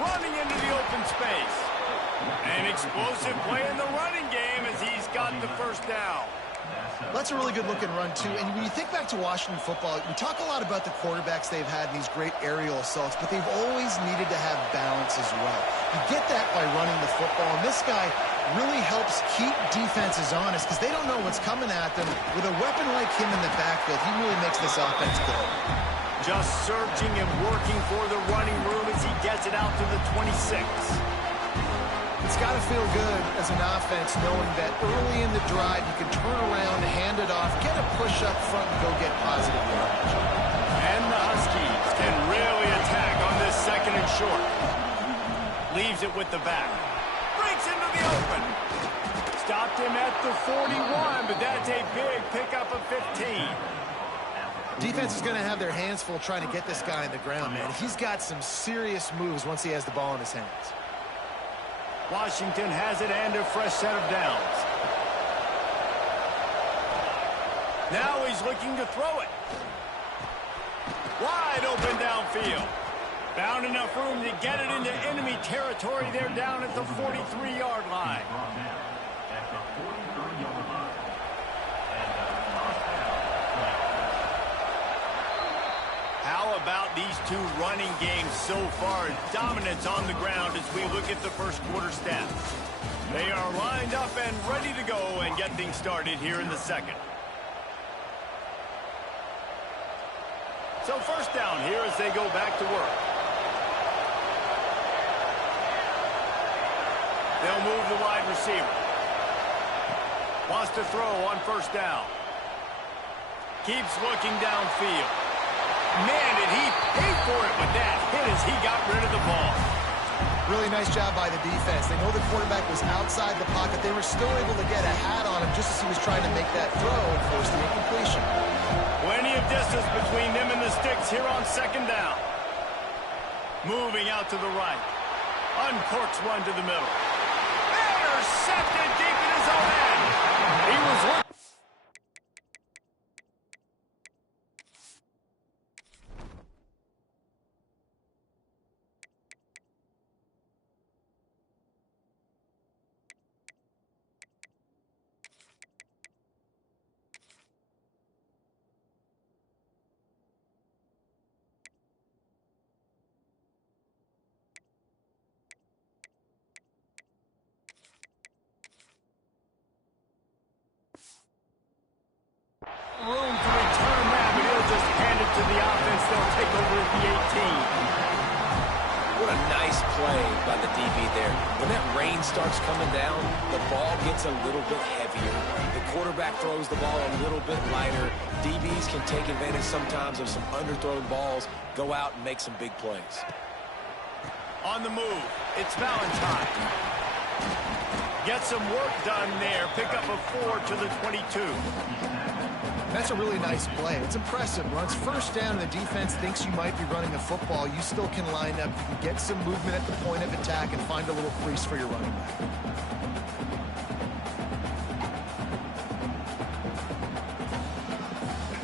running into the open space. An explosive play in the running game as he's got the first down. That's a really good-looking run, too. And when you think back to Washington football, we talk a lot about the quarterbacks they've had in these great aerial assaults, but they've always needed to have balance as well. You get that by running the football, and this guy really helps keep defenses honest because they don't know what's coming at them. With a weapon like him in the backfield, he really makes this offense go. Just searching and working for the running room as he gets it out to the 26. It's got to feel good as an offense knowing that early in the drive you can turn around, hand it off, get a push up front, and go get positive yardage. And the Huskies can really attack on this second and short. Leaves it with the back. Breaks into the open. Stopped him at the 41, but that's a big pickup of 15. Defense is going to have their hands full trying to get this guy on the ground, man. He's got some serious moves once he has the ball in his hands. Washington has it and a fresh set of downs. Now he's looking to throw it. Wide open downfield. Found enough room to get it into enemy territory. They're down at the 43-yard line. How about these two running games so far? Dominance on the ground as we look at the first quarter stats. They are lined up and ready to go and get things started here in the second. So first down here as they go back to work. They'll move the wide receiver. Wants to throw on first down. Keeps looking downfield. Man, did he pay for it with that hit as he got rid of the ball. Really nice job by the defense. They know the quarterback was outside the pocket. They were still able to get a hat on him just as he was trying to make that throw and force the incompletion. Plenty of distance between them and the sticks here on second down. Moving out to the right. Uncorks one to the middle. Intercepted deep in his own end. He was looking. Room to return that, but he'll just hand it to the offense. They'll take over at the 18. What a nice play by the DB there. When that rain starts coming down, the ball gets a little bit heavier. The quarterback throws the ball a little bit lighter. DBs can take advantage sometimes of some underthrown balls, go out and make some big plays. On the move, it's Valentine. Get some work done there. Pick up a 4 to the 22. That's a really nice play. It's impressive. Runs first down and the defense thinks you might be running the football. You still can line up. You can get some movement at the point of attack and find a little crease for your running back.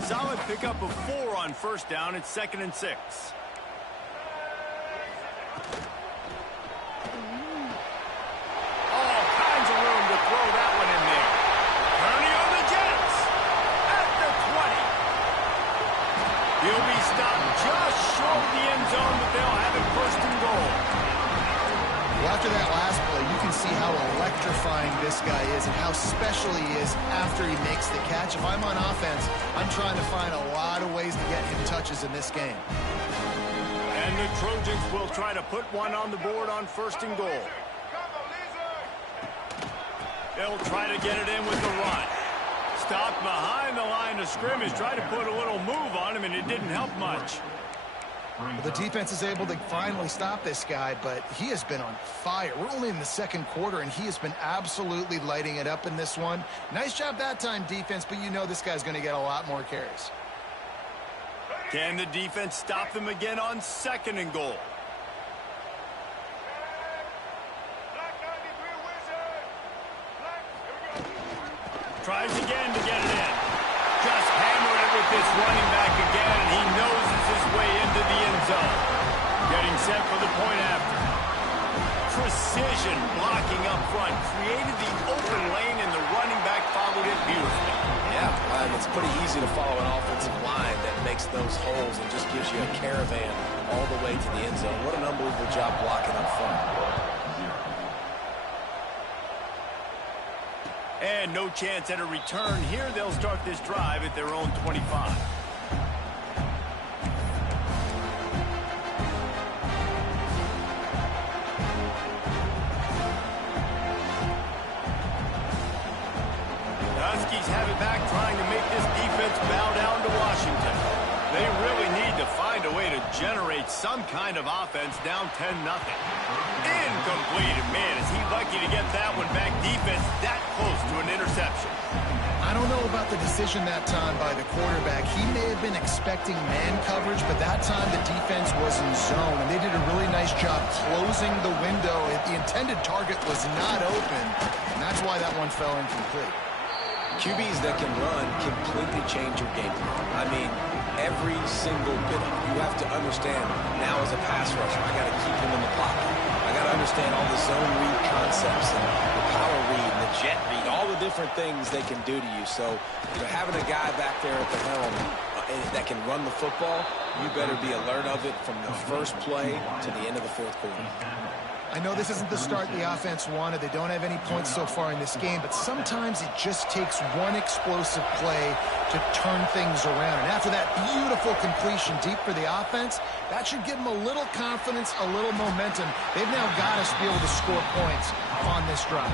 Solid pickup of 4 on first down. It's 2nd and 6. All kinds of room to throw that one in there. Turning on the Jets. At the 20. He'll be stopped just short of the end zone, but they'll have it first and goal. Well, after that last play, you can see how electrifying this guy is and how special he is after he makes the catch. If I'm on offense, I'm trying to find a lot of ways to get him touches in this game. And the Trojans will try to put one on the board on first and goal. They'll try to get it in with the run. Stopped behind the line of scrimmage. Tried to put a little move on him, and it didn't help much. Well, the defense is able to finally stop this guy, but he has been on fire. We're only in the second quarter, and he has been absolutely lighting it up in this one. Nice job that time, defense, but you know this guy's going to get a lot more carries. Can the defense stop them again on second and goal? Tries again to get it in. Just hammering it with this running back again, and he noses his way into the end zone. Getting set for the point after. precision blocking up front, created the open lane, and the running back followed it beautifully. Yeah, it's pretty easy to follow an offensive line that makes those holes and just gives you a caravan all the way to the end zone. What an unbelievable job blocking up front. And no chance at a return here. They'll start this drive at their own 25. Huskies have it back, trying to make this defense bow down to Washington. They really need to find a way to generate some kind of offense down 10-0. Incomplete. Man, is he lucky to get that one back. Defense that close to an interception. I don't know about the decision that time by the quarterback. He may have been expecting man coverage, but that time the defense was in zone, and they did a really nice job closing the window. The intended target was not open, and that's why that one fell incomplete. QBs that can run completely change your game plan. I mean, every single bit of it. You have to understand, now as a pass rusher, I got to keep him in the pocket. I got to understand all the zone read concepts and the power read and the jet read, all the different things they can do to you. So, having a guy back there at the helm that can run the football, you better be alert of it from the first play to the end of the fourth quarter. I know this isn't the start the offense wanted. They don't have any points so far in this game, but sometimes it just takes one explosive play to turn things around. And after that beautiful completion deep for the offense, that should give them a little confidence, a little momentum. They've now got us to be able to score points on this drive.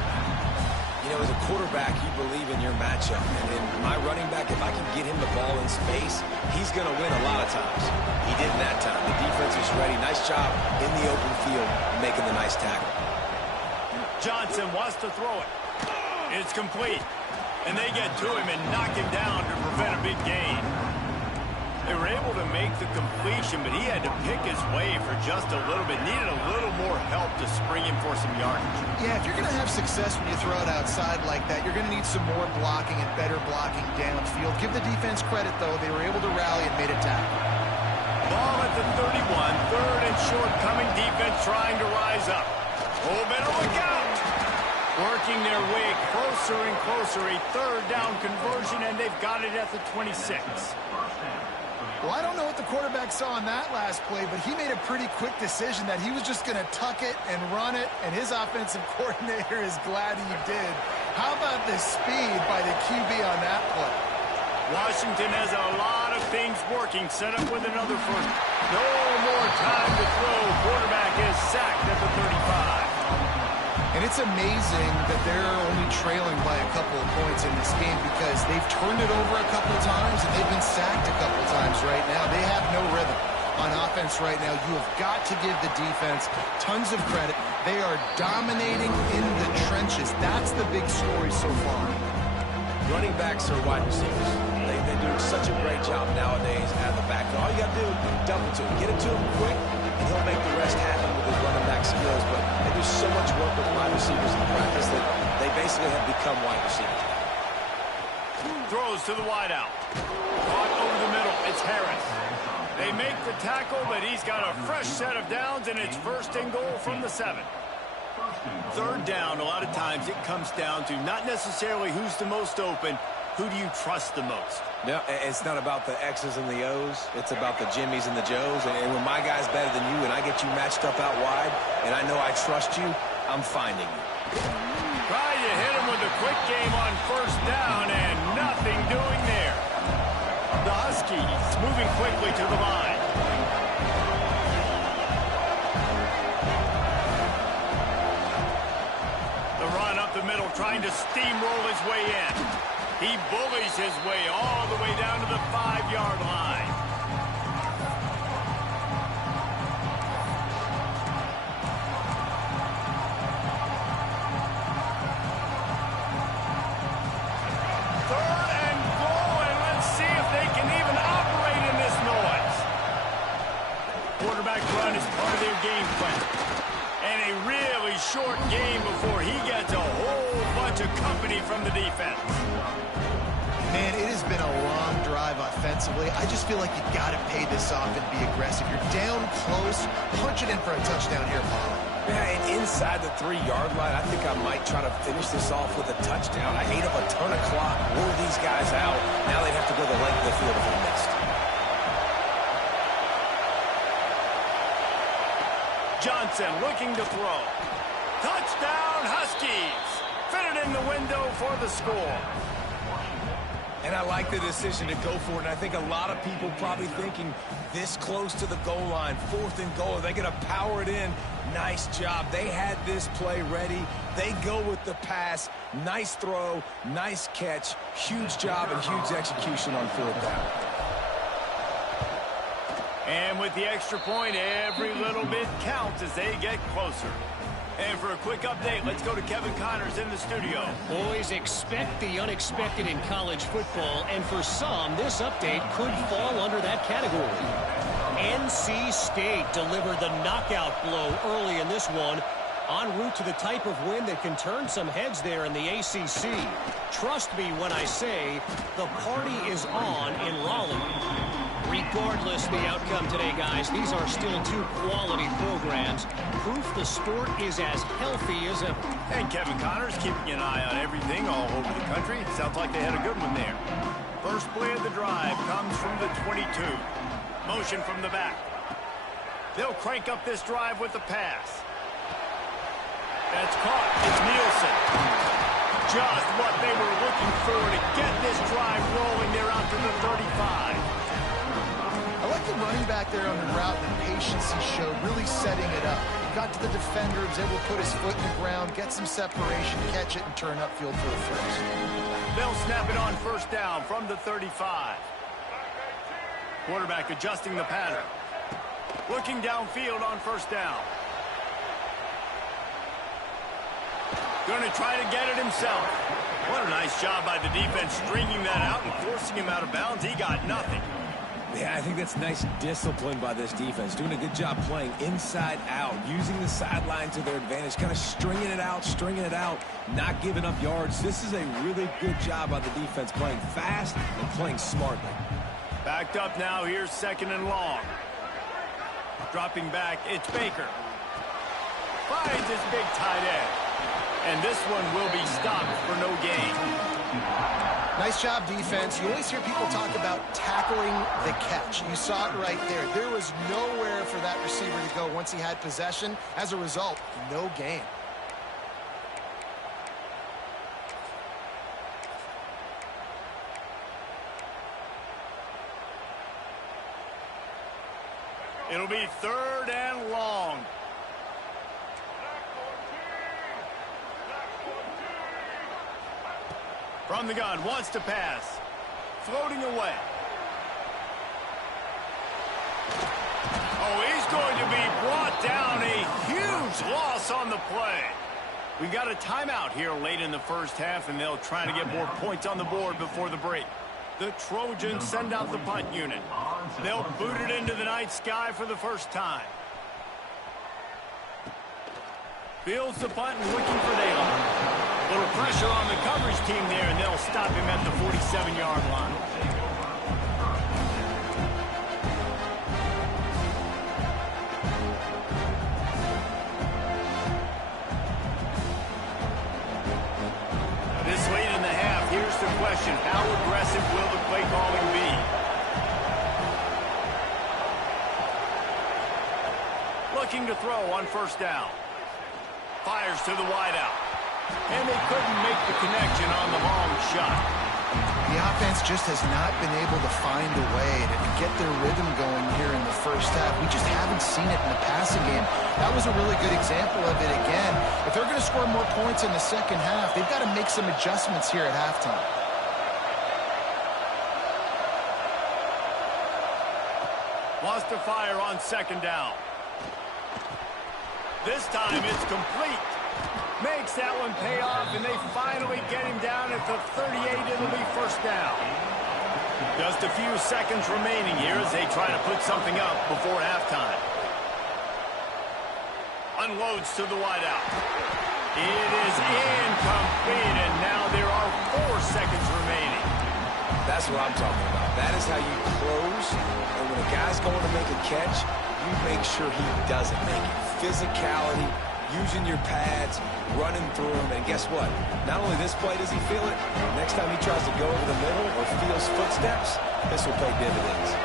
As a quarterback, you believe in your matchup. And in my running back, if I can get him the ball in space, he's going to win a lot of times. He did that time. The defense was ready. Nice job in the open field making the nice tackle. Johnson wants to throw it. It's complete. And they get to him and knock him down to prevent a big gain. They were able to make the completion, but he had to pick his way for just a little bit. Needed a little more help to spring him for some yardage. Yeah, if you're going to have success when you throw it outside like that, you're going to need some more blocking and better blocking downfield. Give the defense credit, though. They were able to rally and made a tackle. Ball at the 31. Third and short coming. Defense trying to rise up. Oh, better look out. Working their way closer and closer. A third down conversion, and they've got it at the 26. Well, I don't know what the quarterback saw on that last play, but he made a pretty quick decision that he was just going to tuck it and run it, and his offensive coordinator is glad he did. How about the speed by the QB on that play? Washington has a lot of things working. Set up with another first. No more time to throw. Quarterback is sacked at the 35. And it's amazing that they're only trailing by a couple of points in this game because they've turned it over a couple of times and they've been sacked a couple of times right now. They have no rhythm on offense right now. You have got to give the defense tons of credit. They are dominating in the trenches. That's the big story so far. Running backs are wide receivers. They do such a great job nowadays out of the backfield. All you got to do, dump it to him. Get it to him quick, and he'll make the rest happen with his running back skills. But they do so much work with wide receivers in practice that they basically have become wide receivers. Throws to the wideout. Caught over the middle. It's Harris. They make the tackle, but he's got a fresh set of downs, and it's first and goal from the 7. Third down, a lot of times it comes down to not necessarily who's the most open, who do you trust the most? No, it's not about the X's and the O's. It's about the Jimmies and the Joes. And when my guy's better than you and I get you matched up out wide and I know I trust you, I'm finding you. Try to hit him with a quick game on first down and nothing doing there. The Huskies moving quickly to the line. The run up the middle, trying to steamroll his way in. He bullies his way all the way down to the 5-yard line. Third and goal, and let's see if they can even operate in this noise. Quarterback run is part of their game plan. And a really short game before he gets a whole bunch of company from the defense. Man, it has been a long drive offensively. I just feel like you got to pay this off and be aggressive. You're down close. Punch it in for a touchdown here, Paul. Yeah, and in inside the 3-yard line. I think I might try to finish this off with a touchdown. I ate up a ton of clock, wore these guys out. Now they'd have to go the length of the field if I missed. Johnson looking to throw. Touchdown, Huskies. Fit it in the window for the score. And I like the decision to go for it. And I think a lot of people probably thinking this close to the goal line, 4th and goal, are they going to power it in? Nice job. They had this play ready. They go with the pass. Nice throw, nice catch, huge job and huge execution on 4th down. And with the extra point, every little bit counts as they get closer. And for a quick update, let's go to Kevin Connors in the studio. Boys, expect the unexpected in college football, and for some, this update could fall under that category. NC State delivered the knockout blow early in this one, en route to the type of win that can turn some heads there in the ACC. Trust me when I say the party is on in Raleigh. Regardless the outcome today, guys, these are still 2 quality programs. Proof the sport is as healthy as ever. And Kevin Connors keeping an eye on everything all over the country. Sounds like they had a good one there. First play of the drive comes from the 22. Motion from the back. They'll crank up this drive with the pass. That's caught. It's Nielsen. Just what they were looking for to get this drive rolling there out to the 35. I like the running back there on the route and the patience he showed, really setting it up. Got to the defender, was able to put his foot in the ground, get some separation, catch it, and turn upfield for the first. They'll snap it on first down from the 35. Quarterback adjusting the pattern. Looking downfield on first down. Going to try to get it himself. What a nice job by the defense stringing that out and forcing him out of bounds. He got nothing. Yeah, I think that's nice discipline by this defense. Doing a good job playing inside out, using the sideline to their advantage, kind of stringing it out, not giving up yards. This is a really good job by the defense, playing fast and playing smartly. Backed up now, here's 2nd and long. Dropping back, it's Baker. Finds his big tight end. And this one will be stopped for no gain. Nice job, defense. You always hear people talk about tackling the catch. You saw it right there. There was nowhere for that receiver to go once he had possession. As a result, no gain. It'll be 3rd and long. From the gun, wants to pass. Floating away. Oh, he's going to be brought down. A huge loss on the play. We got a timeout here late in the first half, and they'll try to get more points on the board before the break. The Trojans send out the punt unit. They'll boot it into the night sky for the first time. Fields the punt and looking for Daylight. Little pressure on the coverage team there, and they'll stop him at the 47-yard line. This late in the half, here's the question. How aggressive will the play calling be? Looking to throw on first down. Fires to the wideout. And they couldn't make the connection on the long shot. The offense just has not been able to find a way to get their rhythm going here in the first half. We just haven't seen it in the passing game. That was a really good example of it again. If they're going to score more points in the second half, they've got to make some adjustments here at halftime. Wants to fire on second down. This time it's complete. Makes that one pay off, and they finally get him down at the 38. It'll be first down. Just a few seconds remaining here as they try to put something up before halftime. Unloads to the wideout. It is incomplete, and now there are 4 seconds remaining. That's what I'm talking about. That is how you close, and when a guy's going to make a catch, you make sure he doesn't make it. Physicality, using your pads, running through them, and guess what? Not only this play does he feel it, next time he tries to go over the middle or feels footsteps, this will pay dividends.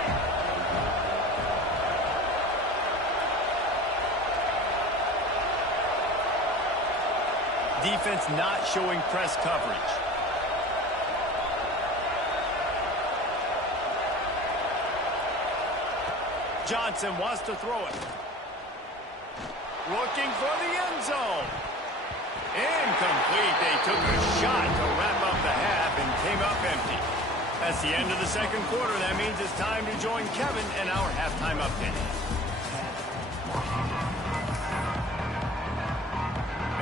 Defense not showing press coverage. Johnson wants to throw it. Looking for the end zone. Incomplete. They took a shot to wrap up the half and came up empty. That's the end of the second quarter. That means it's time to join Kevin in our halftime update.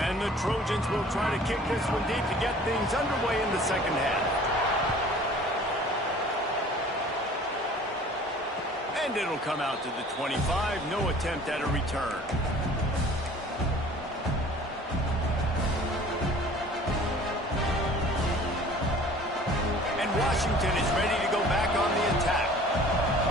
And the Trojans will try to kick this one deep to get things underway in the second half. And it'll come out to the 25. No attempt at a return. And Washington is ready to go back on the attack.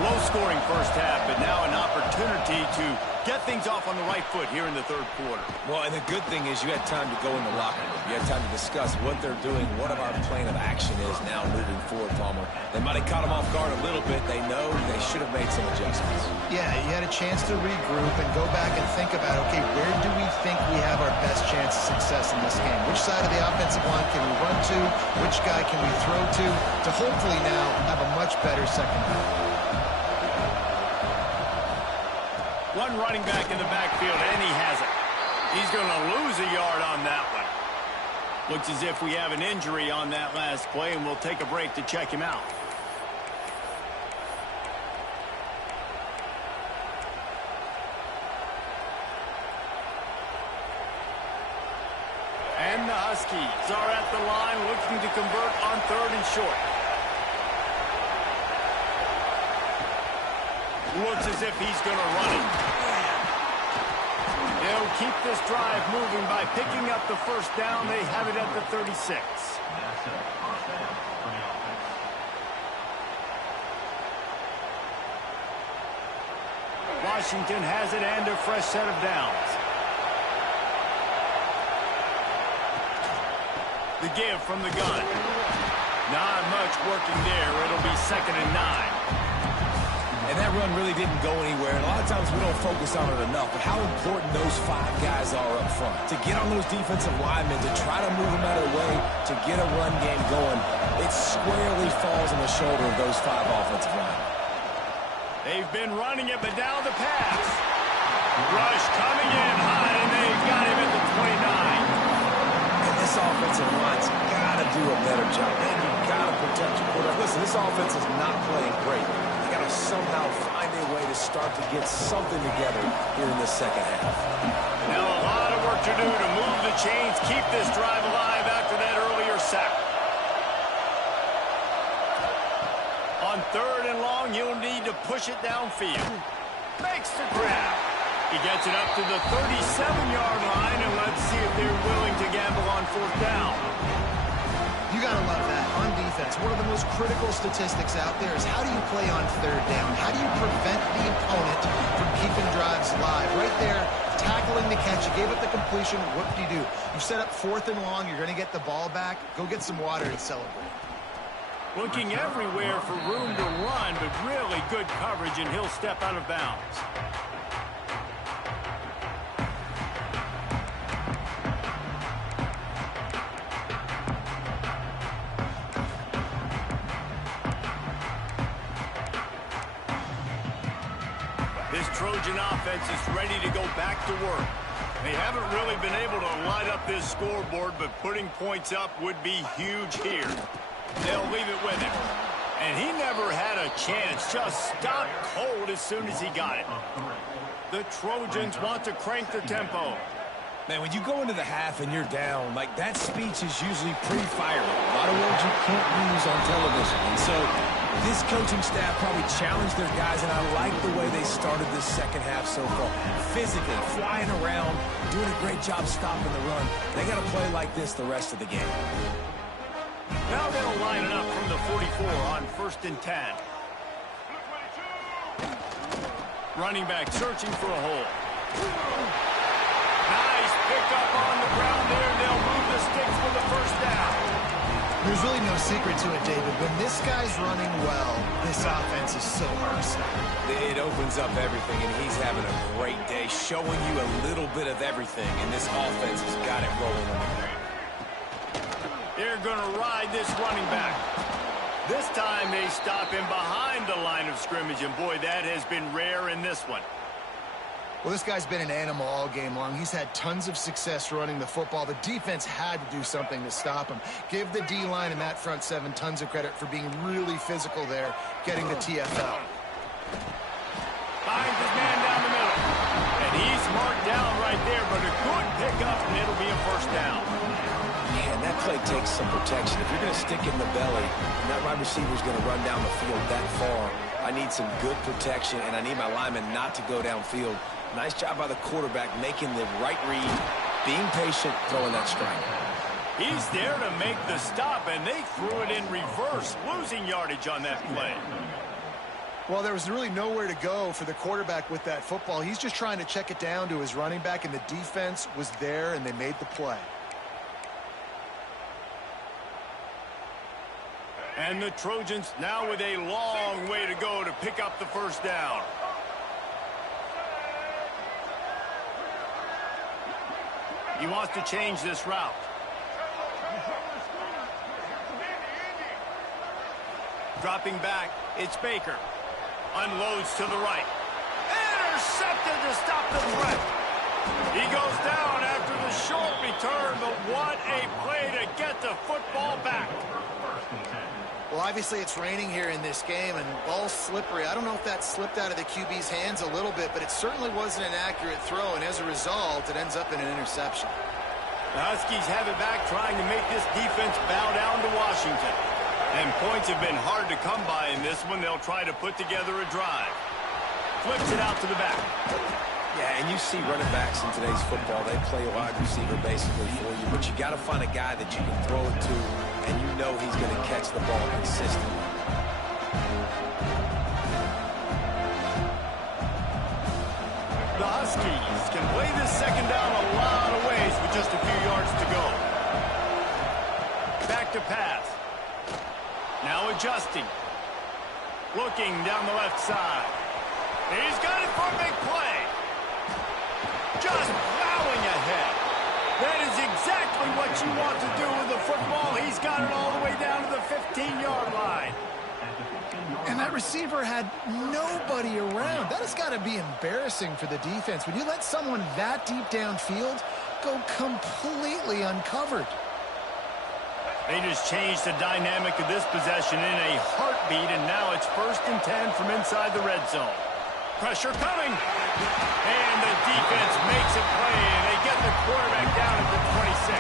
Low-scoring first half, but now an opportunity to get things off on the right foot here in the third quarter. Well, and the good thing is you had time to go in the locker room. You had time to discuss what they're doing, what our plan of action is now moving forward, Palmer. They might have caught them off guard a little bit. They know they should have made some adjustments. Yeah, you had a chance to regroup and go back and think about, okay, where do we think we have our best chance of success in this game? Which side of the offensive line can we run to? Which guy can we throw to hopefully now have a much better second half? One running back in the backfield, and he has it. He's going to lose a yard on that one. Looks as if we have an injury on that last play, and we'll take a break to check him out. And the Huskies are at the line looking to convert on 3rd and short. Looks as if he's going to run it. They'll keep this drive moving by picking up the first down. They have it at the 36. Washington has it and a fresh set of downs. The give from the gun. Not much working there. It'll be 2nd and 9. And that run really didn't go anywhere. And a lot of times we don't focus on it enough. But how important those 5 guys are up front. To get on those defensive linemen, to try to move them out of the way, to get a run game going, it squarely falls on the shoulder of those 5 offensive linemen. They've been running it, but now the pass. Rush coming in high, and they've got him at the 29. And this offensive line's got to do a better job. And you've got to protect your quarterback. Listen, this offense is not playing great. Got to somehow find a way to start to get something together here in the second half. Now a lot of work to do to move the chains, keep this drive alive after that earlier sack. On 3rd and long, you'll need to push it downfield. Makes the grab. He gets it up to the 37-yard line, and let's see if they're willing to gamble on 4th down. You got to love that on defense. One of the most critical statistics out there is how do you play on 3rd down? How do you prevent the opponent from keeping drives live? Right there, tackling the catch. You gave up the completion. What do? You set up 4th and long. You're going to get the ball back. Go get some water and celebrate. Looking everywhere for room to run, but really good coverage, and he'll step out of bounds. This Trojan offense is ready to go back to work. They haven't really been able to light up this scoreboard, but putting points up would be huge here. They'll leave it with him. And he never had a chance. Just stopped cold as soon as he got it. The Trojans want to crank the tempo. Man, when you go into the half and you're down, like that speech is usually pretty fiery. A lot of words you can't use on television. And so this coaching staff probably challenged their guys, and I like the way they started this second half so far. Physically, flying around, doing a great job stopping the run. They got to play like this the rest of the game. Now they'll line it up from the 44 on 1st and 10. Running back searching for a hole. Nice really no secret to it, David. When this guy's running well, this offense is so hard to stop. It opens up everything, and he's having a great day, showing you a little bit of everything, and this offense has got it rolling on the ground. They're going to ride this running back. This time they stop him behind the line of scrimmage, and boy, that has been rare in this one. Well, this guy's been an animal all game long. He's had tons of success running the football. The defense had to do something to stop him. Give the D-line and that front seven tons of credit for being really physical there, getting the TFL. Finds his man down the middle. And he's marked down right there, but a good pickup, and it'll be a first down. Man, that play takes some protection. If you're going to stick it in the belly, and that wide receiver's going to run down the field that far, I need some good protection, and I need my lineman not to go downfield. Nice job by the quarterback making the right read, being patient, throwing that strike. He's there to make the stop, and they threw it in reverse, losing yardage on that play. Well, there was really nowhere to go for the quarterback with that football. He's just trying to check it down to his running back, and the defense was there, and they made the play. And the Trojans now with a long way to go to pick up the first down. He wants to change this route. Dropping back, it's Baker. Unloads to the right. Intercepted to stop the threat. He goes down after the short return, but what a play to get the football back. Well, obviously it's raining here in this game, and ball's slippery. I don't know if that slipped out of the QB's hands a little bit, but it certainly wasn't an accurate throw, and as a result, it ends up in an interception. The Huskies have it back, trying to make this defense bow down to Washington. And points have been hard to come by in this one. They'll try to put together a drive. Flips it out to the back. Yeah, and you see running backs in today's football, they play a wide receiver basically for you, but you got to find a guy that you can throw it to, and you know he's going to catch the ball consistently. The Huskies can play this second down a lot of ways with just a few yards to go. Back to pass. Now adjusting. Looking down the left side. He's got it for a big play. Just plowing ahead. That is exactly what you want to do with the football. He's got it all the way down to the 15-yard line. And that receiver had nobody around. That has got to be embarrassing for the defense. When you let someone that deep downfield go completely uncovered. They just changed the dynamic of this possession in a heartbeat, and now it's 1st and 10 from inside the red zone. Pressure coming. And the defense makes a play, and they get the quarterback down at the 26.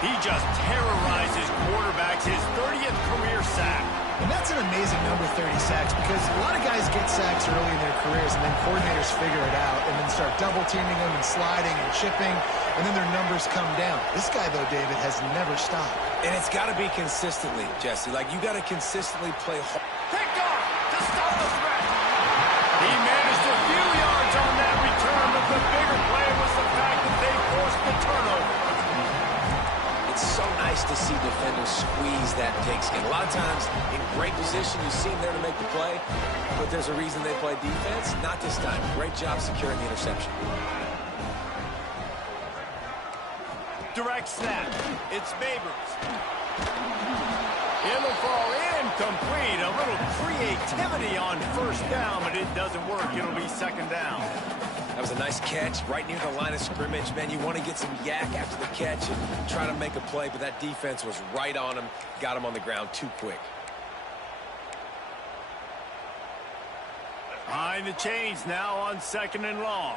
He just terrorizes quarterbacks, his 30th career sack. And that's an amazing number, 30 sacks, because a lot of guys get sacks early in their careers, and then coordinators figure it out and then start double-teaming them and sliding and chipping, and then their numbers come down. This guy, though, David, has never stopped. And it's got to be consistently, Jesse. Like, you got to consistently play hard. Picked off to stop the threat. He managed a few yards on that return, but the bigger play was the fact that they forced the turnover. It's so nice to see defenders squeeze that pigskin. A lot of times, in great position, you see them there to make the play, but there's a reason they play defense. Not this time. Great job securing the interception. Direct snap. It's Babers. It'll fall incomplete. A little creativity on first down, but it doesn't work. It'll be second down. That was a nice catch right near the line of scrimmage. Man, you want to get some yak after the catch and try to make a play, but that defense was right on him. Got him on the ground too quick. Behind the chains now on 2nd and long.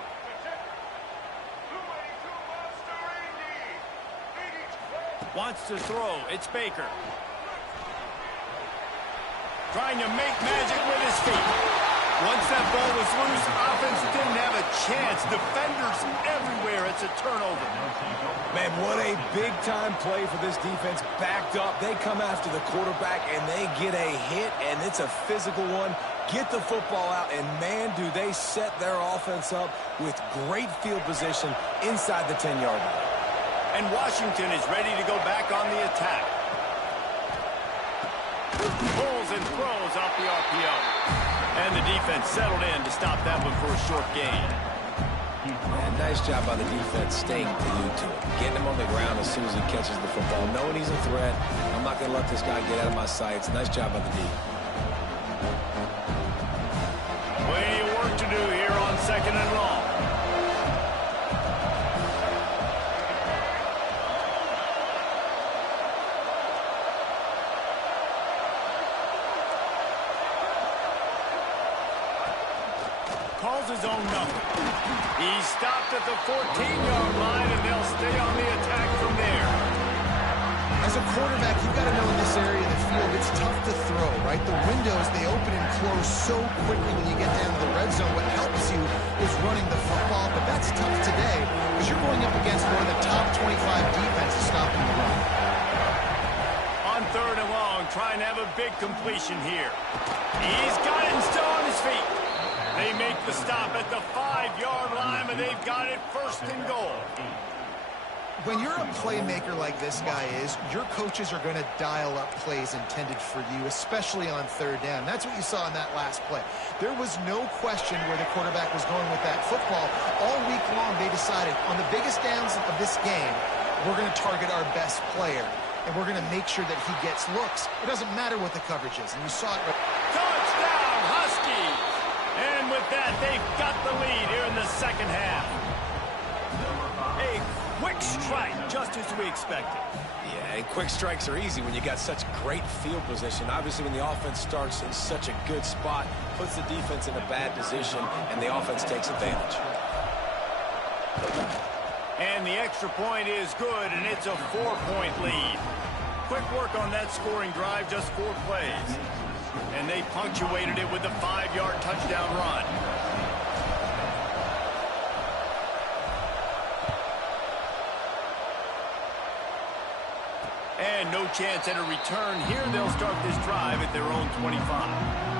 Wants to throw. It's Baker. Trying to make magic with his feet. Once that ball was loose, offense didn't have a chance. Defenders everywhere. It's a turnover. Man, what a big-time play for this defense. Backed up. They come after the quarterback, and they get a hit, and it's a physical one. Get the football out, and, man, do they set their offense up with great field position inside the 10-yard line. And Washington is ready to go back on the attack. Pulls and throws off the RPO. And the defense settled in to stop that one for a short gain. And nice job by the defense staying glued to it. Getting him on the ground as soon as he catches the football. Knowing he's a threat. I'm not going to let this guy get out of my sights. Nice job by the D. Plenty of work to do here on 2nd and long. Calls his own number. He's stopped at the 14-yard line, and they'll stay on the attack from there. As a quarterback, you've got to know in this area of the field, it's tough to throw, right? The windows, they open and close so quickly when you get down to the red zone. What helps you is running the football, but that's tough today because you're going up against one of the top 25 defenses stopping the run. On 3rd and long, trying to have a big completion here. He's got it and still on his feet. They make the stop at the 5-yard line, but they've got it 1st and goal. When you're a playmaker like this guy is, your coaches are going to dial up plays intended for you, especially on 3rd down. That's what you saw in that last play. There was no question where the quarterback was going with that football. All week long, they decided on the biggest downs of this game, we're going to target our best player, and we're going to make sure that he gets looks. It doesn't matter what the coverage is, and you saw it. Touchdown, Huskies! And with that, they've got the lead here in the 2nd half. A quick strike, just as we expected. Yeah, and quick strikes are easy when you got such great field position. Obviously, when the offense starts in such a good spot, puts the defense in a bad position, and the offense takes advantage. And the extra point is good, and it's a 4-point lead. Quick work on that scoring drive, just 4 plays. And they punctuated it with a 5-yard touchdown run. And no chance at a return here. They'll start this drive at their own 25.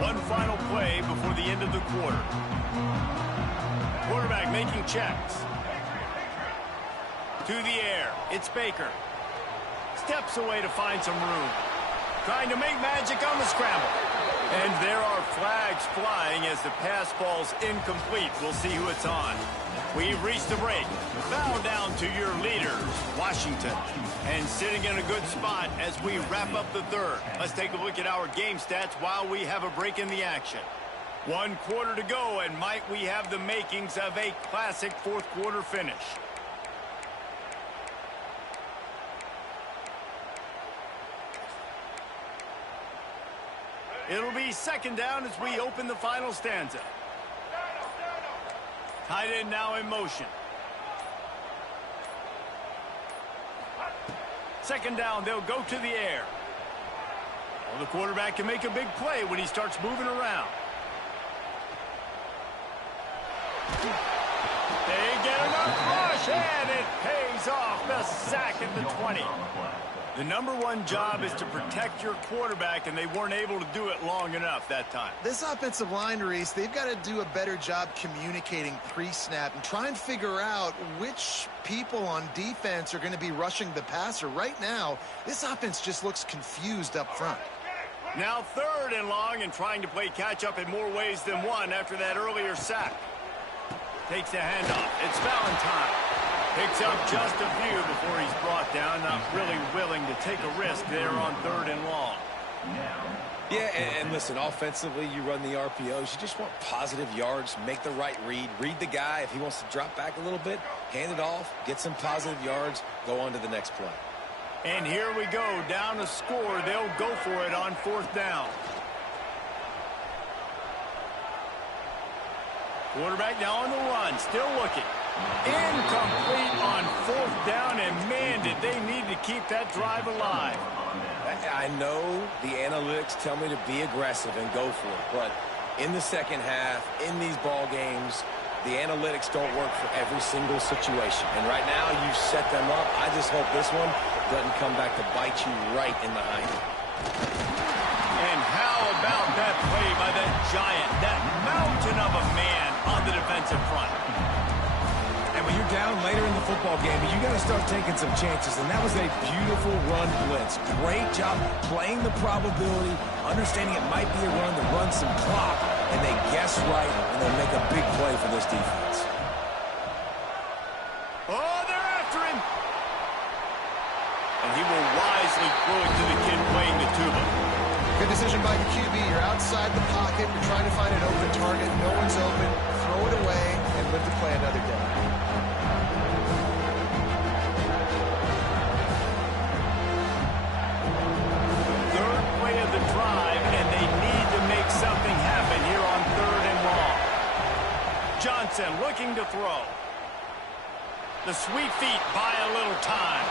One final play before the end of the quarter. Quarterback making checks. To the air. It's Baker. Steps away to find some room. Trying to make magic on the scramble. And there are flags flying as the pass ball's incomplete. We'll see who it's on. We've reached the break. Bow down to your leaders, Washington. And sitting in a good spot as we wrap up the 3rd. Let's take a look at our game stats while we have a break in the action. 1 quarter to go, and might we have the makings of a classic 4th quarter finish. It'll be 2nd down as we open the final stanza. Tight end now in motion. 2nd down, they'll go to the air. Well, the quarterback can make a big play when he starts moving around. They get enough rush, and it pays off. The sack at the 20. The #1 job is to protect your quarterback, and they weren't able to do it long enough that time. This offensive line, Reese, they've got to do a better job communicating pre-snap and try and figure out which people on defense are going to be rushing the passer. Right now, this offense just looks confused up front. Now 3rd and long, and trying to play catch-up in more ways than one after that earlier sack. Takes the handoff. It's Valentine. Picks up just a few before he's brought down. Not really willing to take a risk there on 3rd and long. Yeah, and listen, offensively, you run the RPOs. You just want positive yards, make the right read, read the guy. If he wants to drop back a little bit, hand it off, get some positive yards, go on to the next play. And here we go, down a score. They'll go for it on 4th down. Quarterback now on the run, still looking. Incomplete on 4th down, and man, did they need to keep that drive alive. I know the analytics tell me to be aggressive and go for it, but in the 2nd half, in these ball games, the analytics don't work for every single situation. And right now, you set them up. I just hope this one doesn't come back to bite you right in the hind. about that play by that giant, that mountain of a man on the defensive front? And when you're down later in the football game, you got to start taking some chances, and that was a beautiful run blitz. Great job playing the probability, understanding it might be a run to run some clock, and they guess right, and they make a big play for this defense. Oh, they're after him. And he will wisely throw it to the kid playing the tuba. Good decision by the QB. You're outside the pocket. You're trying to find an open target. No one's open. Throw it away and live to play another day. Third play of the drive, and they need to make something happen here on 3rd and long. Johnson looking to throw. The sweet feet buy a little time.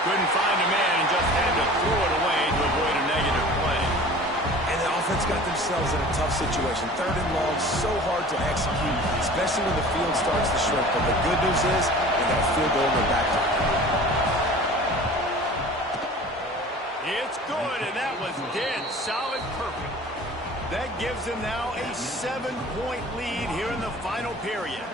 Couldn't find a man and just had to throw it away to avoid a negative play. And the offense got themselves in a tough situation. 3rd and long, so hard to execute, especially when the field starts to shrink. But the good news is they got a field goal in their back pocket. It's good, and that was dead solid perfect. That gives them now a 7-point lead here in the final period.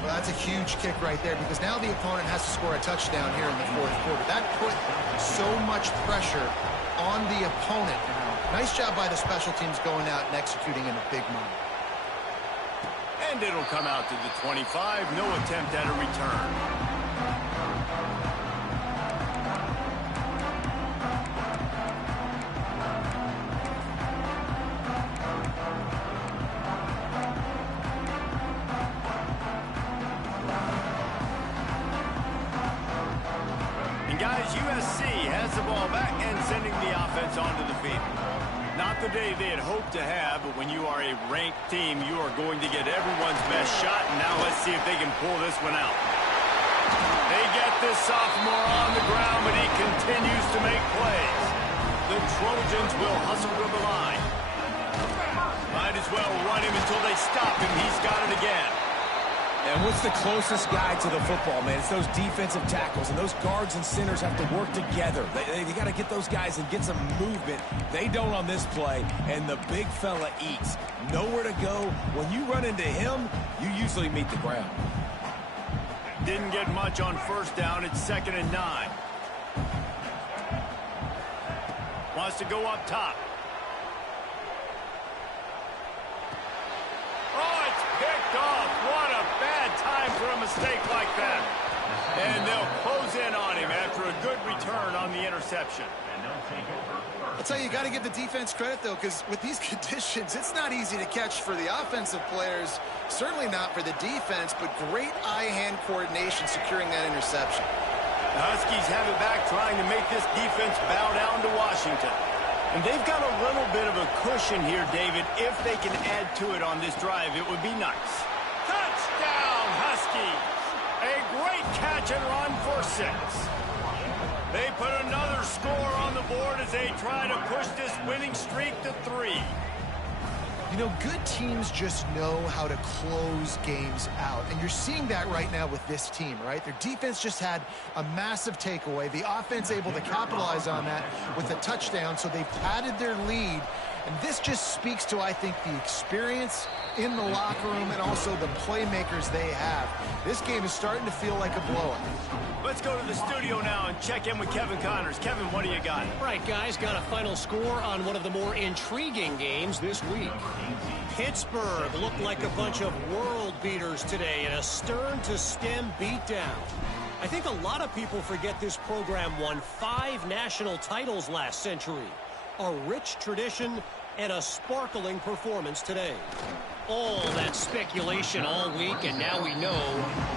Well, that's a huge kick right there because now the opponent has to score a touchdown here in the 4th quarter. That put so much pressure on the opponent. Nice job by the special teams going out and executing in a big moment. And it'll come out to the 25. No attempt at a return. Guys, USC has the ball back and sending the offense onto the field. Not the day they had hoped to have, but when you are a ranked team, you are going to get everyone's best shot, and now let's see if they can pull this one out. They get this sophomore on the ground, but he continues to make plays. The Trojans will hustle to the line. Might as well run him until they stop him. He's got it again. And what's the closest guy to the football, man? It's those defensive tackles, and those guards and centers have to work together. They got to get those guys and get some movement. They don't on this play, and the big fella eats. Nowhere to go. When you run into him, you usually meet the ground. Didn't get much on 1st down. It's 2nd and 9. Wants to go up top. Oh, it's picked off. What a bad time for a mistake like that. And they'll close in on him after a good return on the interception. I'll tell you, you got to give the defense credit, though, because with these conditions, it's not easy to catch for the offensive players, certainly not for the defense, but great eye-hand coordination securing that interception. The Huskies have it back, trying to make this defense bow down to Washington. And they've got a little bit of a cushion here, David. If they can add to it on this drive, it would be nice. Touchdown, Huskies! A great catch and run for 6. They put another score on the board as they try to push this winning streak to 3. You know, good teams just know how to close games out. And you're seeing that right now with this team, right? Their defense just had a massive takeaway. The offense able to capitalize on that with a touchdown, so they've padded their lead. And this just speaks to, I think, the experience in the locker room and also the playmakers they have. This game is starting to feel like a blowout. Let's go to the studio now and check in with Kevin Connors. Kevin, what do you got? Right, guys, got a final score on one of the more intriguing games this week. Pittsburgh looked like a bunch of world beaters today in a stern-to-stem beatdown. I think a lot of people forget this program won 5 national titles last century. A rich tradition and a sparkling performance today. All that speculation all week, and now we know.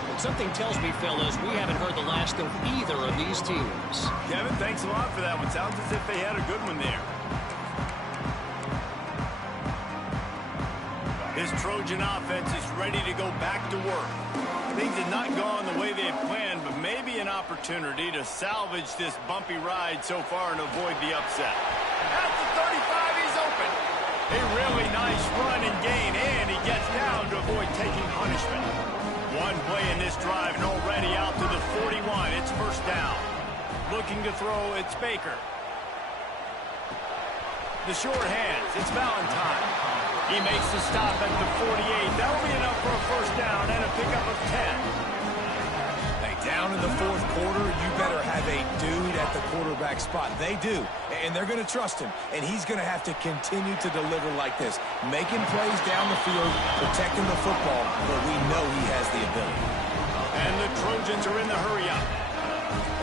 But something tells me, fellas, we haven't heard the last of either of these teams. Kevin, thanks a lot for that one. Sounds as if they had a good one there. This Trojan offense is ready to go back to work. Things have not gone the way they had planned, but maybe an opportunity to salvage this bumpy ride so far and avoid the upset. At the 35, he's open. A really nice run and gain, and he gets down to avoid taking punishment. One play in this drive and already out to the 41. It's 1st down. Looking to throw, it's Baker. The short hands. It's Valentine. He makes the stop at the 48. That'll be enough for a first down and a pickup of 10. Down in the fourth quarter, you better have a dude at the quarterback spot. They do, and they're going to trust him, and he's going to have to continue to deliver like this, making plays down the field, protecting the football, but we know he has the ability. And the Trojans are in the hurry-up.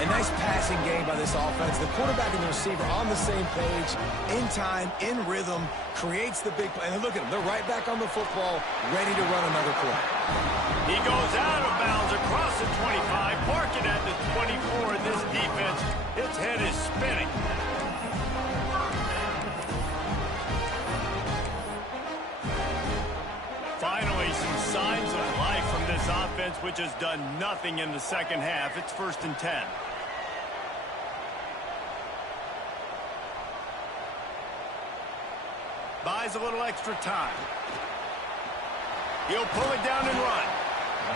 A nice passing game by this offense. The quarterback and the receiver on the same page, in time, in rhythm, creates the big play. And look at them. They're right back on the football, ready to run another play. He goes out of bounds across the 25, parking at the 24. This defense, its head is spinning. Finally, some signs of life from this offense, which has done nothing in the second half. It's 1st and 10. Buys a little extra time. He'll pull it down and run.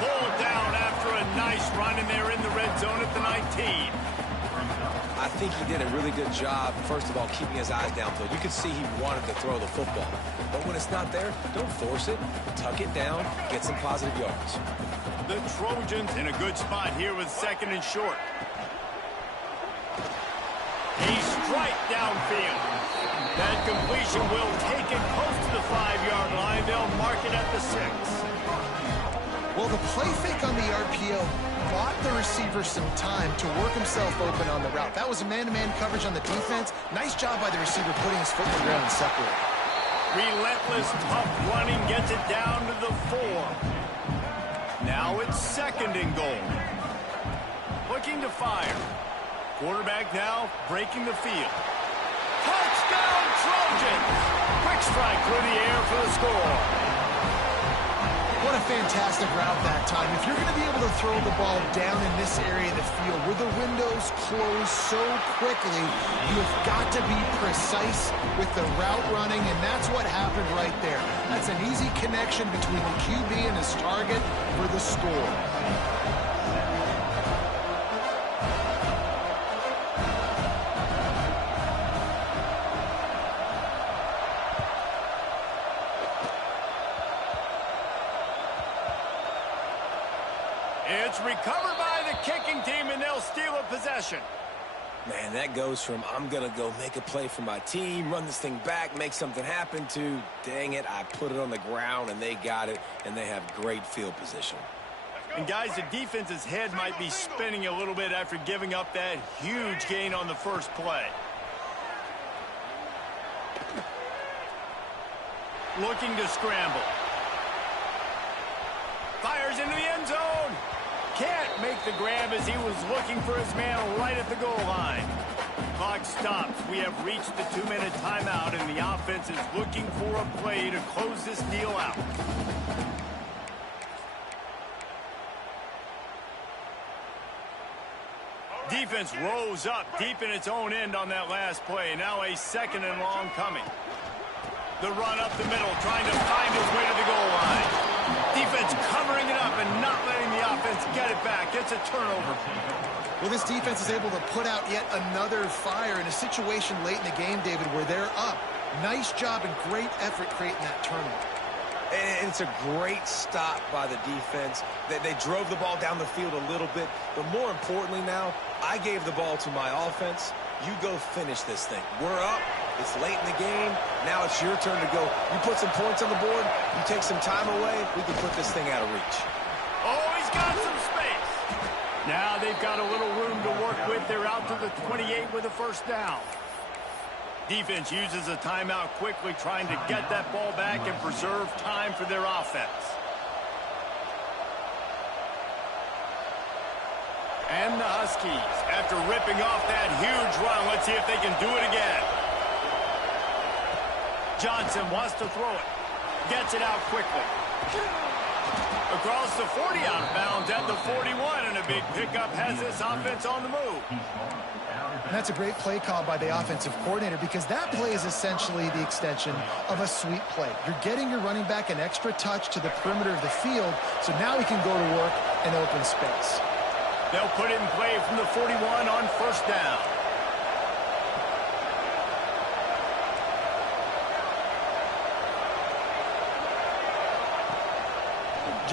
Pulled down after a nice run, and they're in the red zone at the 19. I think he did a really good job, first of all, keeping his eyes downfield. You could see he wanted to throw the football. But when it's not there, don't force it. Tuck it down, get some positive yards. The Trojans in a good spot here with 2nd and short. A strike downfield. That completion will take it close to the 5-yard line. They'll mark it at the 6. Well, the play fake on the RPO bought the receiver some time to work himself open on the route. That was a man-to-man coverage on the defense. Nice job by the receiver putting his foot in the ground and separating. Relentless, tough running gets it down to the 4. Now it's 2nd and goal. Looking to fire. Quarterback now breaking the field. Touchdown, Trojans! Quick strike through the air for the score. What a fantastic route that time. If you're going to be able to throw the ball down in this area of the field where the windows close so quickly, you've got to be precise with the route running, and that's what happened right there. That's an easy connection between the QB and his target for the score. It's recovered by the kicking team, and they'll steal a possession. Man, that goes from I'm going to go make a play for my team, run this thing back, make something happen, to dang it, I put it on the ground, and they got it, and they have great field position. And guys, the defense's head might be spinning a little bit after giving up that huge gain on the first play. Looking to scramble. Fires into the end zone. Can't make the grab as he was looking for his man right at the goal line. Clock stops. We have reached the 2-minute timeout, and the offense is looking for a play to close this deal out. Defense rose up deep in its own end on that last play. Now a 2nd and long coming. The run up the middle, trying to find his way to the goal line. Defense covering it up and not letting the offense get it back. It's a turnover. Well, this defense is able to put out yet another fire in a situation late in the game, David, where they're up. Nice job and great effort creating that turnover. And it's a great stop by the defense. They drove the ball down the field a little bit, but more importantly now, I gave the ball to my offense. You go finish this thing. We're up. It's late in the game. Now it's your turn to go. You put some points on the board. You take some time away. We can put this thing out of reach. Oh, he's got some space. Now they've got a little room to work with. They're out to the 28 with a first down. Defense uses a timeout quickly, trying to get that ball back and preserve time for their offense. And the Huskies, after ripping off that huge run, let's see if they can do it again. Johnson wants to throw it. Gets it out quickly. Across the 40, out of bounds at the 41, and a big pickup has this offense on the move. And that's a great play call by the offensive coordinator, because that play is essentially the extension of a sweep play. You're getting your running back an extra touch to the perimeter of the field, so now he can go to work in open space. They'll put it in play from the 41 on first down.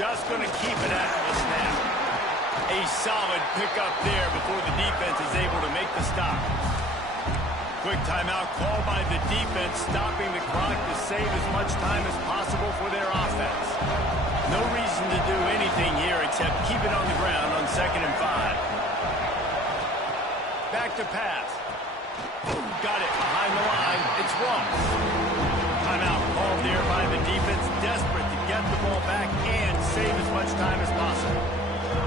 just going to keep it after the snap. A solid pickup there before the defense is able to make the stop. Quick timeout called by the defense, stopping the clock to save as much time as possible for their offense. No reason to do anything here except keep it on the ground on 2nd and 5. Back to pass. Got it behind the line. It's Ross. Timeout called there by the defense, desperate to get the ball back and save as much time as possible.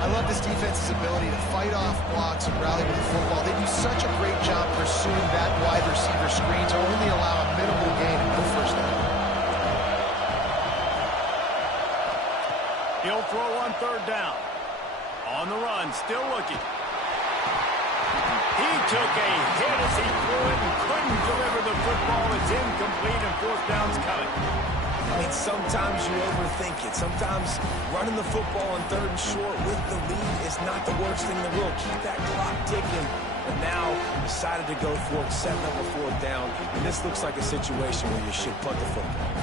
I love this defense's ability to fight off blocks and rally with the football. They do such a great job pursuing that wide receiver screen to only allow a minimal gain and no first down. He'll throw on 3rd down. On the run, still looking. He took a hit as he threw it and couldn't deliver the football. It's incomplete and 4th down's coming. I mean, sometimes you overthink it. Sometimes running the football on 3rd and short with the lead is not the worst thing in the world. Keep that clock ticking. But now decided to go for it, setting up a 4th down. And this looks like a situation where you should punt the football.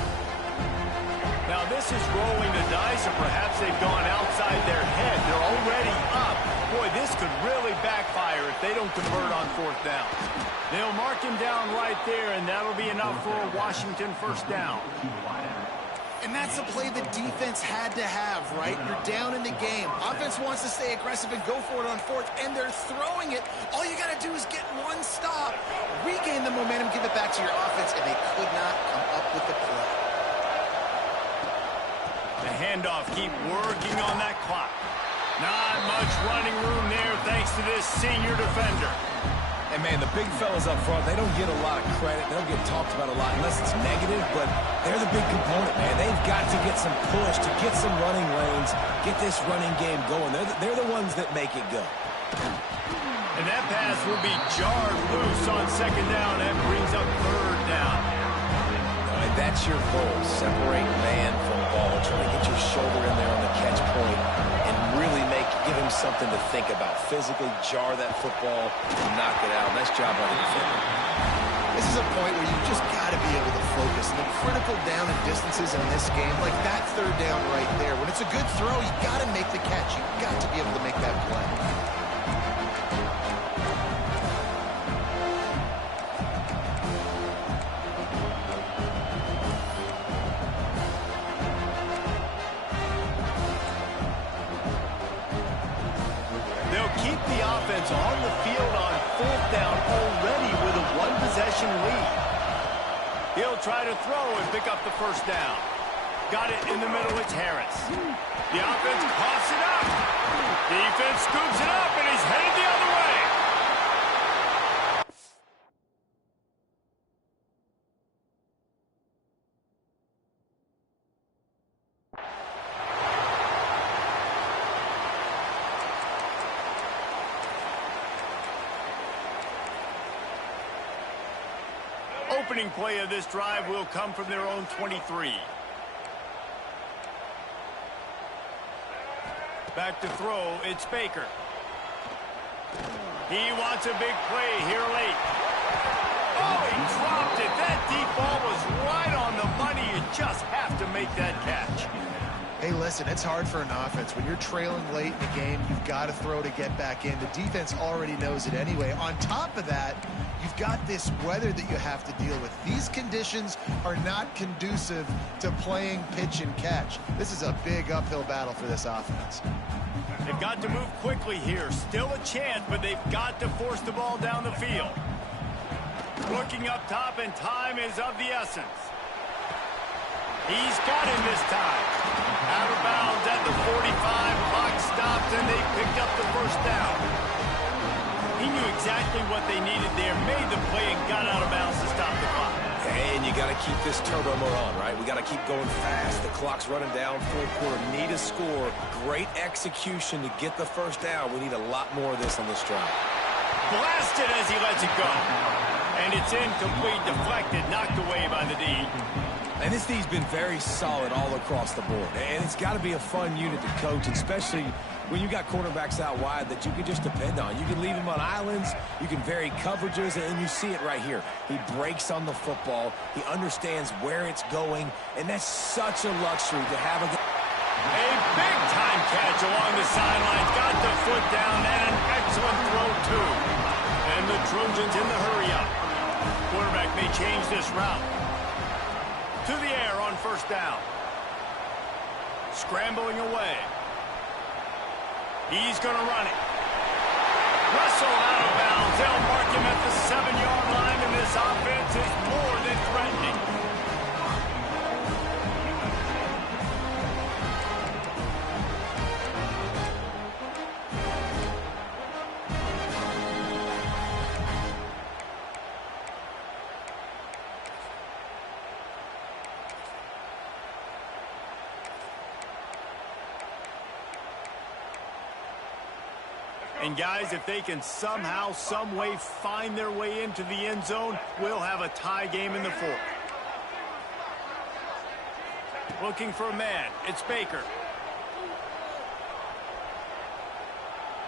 Now this is rolling the dice, or perhaps they've gone outside their head. They're already up. Boy, this could really backfire if they don't convert on 4th down. They'll mark him down right there, and that'll be enough for a Washington first down. And that's the play the defense had to have, right? You're down in the game. Offense wants to stay aggressive and go for it on 4th, and they're throwing it. All you got to do is get one stop, regain the momentum, give it back to your offense, and they could not come up with the play. The handoff, keep working on that clock. Not much running room there thanks to this senior defender. And, man, the big fellas up front, they don't get a lot of credit. They don't get talked about a lot unless it's negative, but they're the big component, man. They've got to get some push, to get some running lanes, get this running game going. They're the ones that make it go. And that pass will be jarred loose on 2nd down. That brings up 3rd down. All right, that's your goal. Separate man from ball. Try to get your shoulder in there on the catch point and really give him something to think about. Physically jar that football and knock it out. Nice job on the defender. This is a point where you just got to be able to focus. And the critical down and distances in this game, like that 3rd down right there, when it's a good throw, you got to make the catch. You got to be able to make that play. On the field on 4th down already with a 1-possession lead. He'll try to throw and pick up the first down. Got it in the middle, it's Harris. The offense coughs it up. Defense scoops it up, and he's headed the other way. Opening play of this drive will come from their own 23. Back to throw, it's Baker. He wants a big play here late. Oh, he dropped it. That deep ball was right on the money. You just have to make that catch. Hey, listen, it's hard for an offense. When you're trailing late in the game, you've got to throw to get back in. The defense already knows it anyway. On top of that, you've got this weather that you have to deal with. These conditions are not conducive to playing pitch and catch. This is a big uphill battle for this offense. They've got to move quickly here. Still a chance, but they've got to force the ball down the field. Looking up top, and time is of the essence. He's got him this time. Out of bounds at the 45. Clock stopped, and they picked up the first down. He knew exactly what they needed there, made the play, and got out of bounds to stop the clock. And you got to keep this turbo mode on, right? We got to keep going fast. The clock's running down, 4th quarter. Need a score. Great execution to get the first down. We need a lot more of this on this drive. Blasted as he lets it go. And it's incomplete, deflected, knocked away by the D. And this D's been very solid all across the board. And it's got to be a fun unit to coach, especially when you got quarterbacks out wide that you can just depend on. You can leave them on islands, you can vary coverages, and you see it right here. He breaks on the football, he understands where it's going, and that's such a luxury to have a... A big-time catch along the sidelines. Got the foot down and an excellent throw, too. And the Trojans in the hurry-up. Quarterback may change this route. To the air on first down. Scrambling away. He's going to run it. Wrestled out of bounds. They'll mark him at the 7-yard line, and this offense is more than threatening. And guys, if they can somehow, some way find their way into the end zone, we'll have a tie game in the fourth. Looking for a man. It's Baker.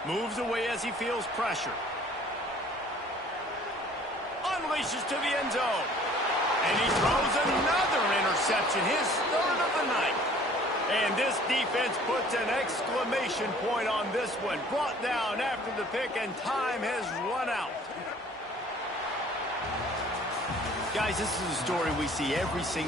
Moves away as he feels pressure. Unleashes to the end zone. And he throws another interception, his third of the night. And this defense puts an exclamation point on this one. Brought down after the pick, and time has run out. Guys, this is a story we see every single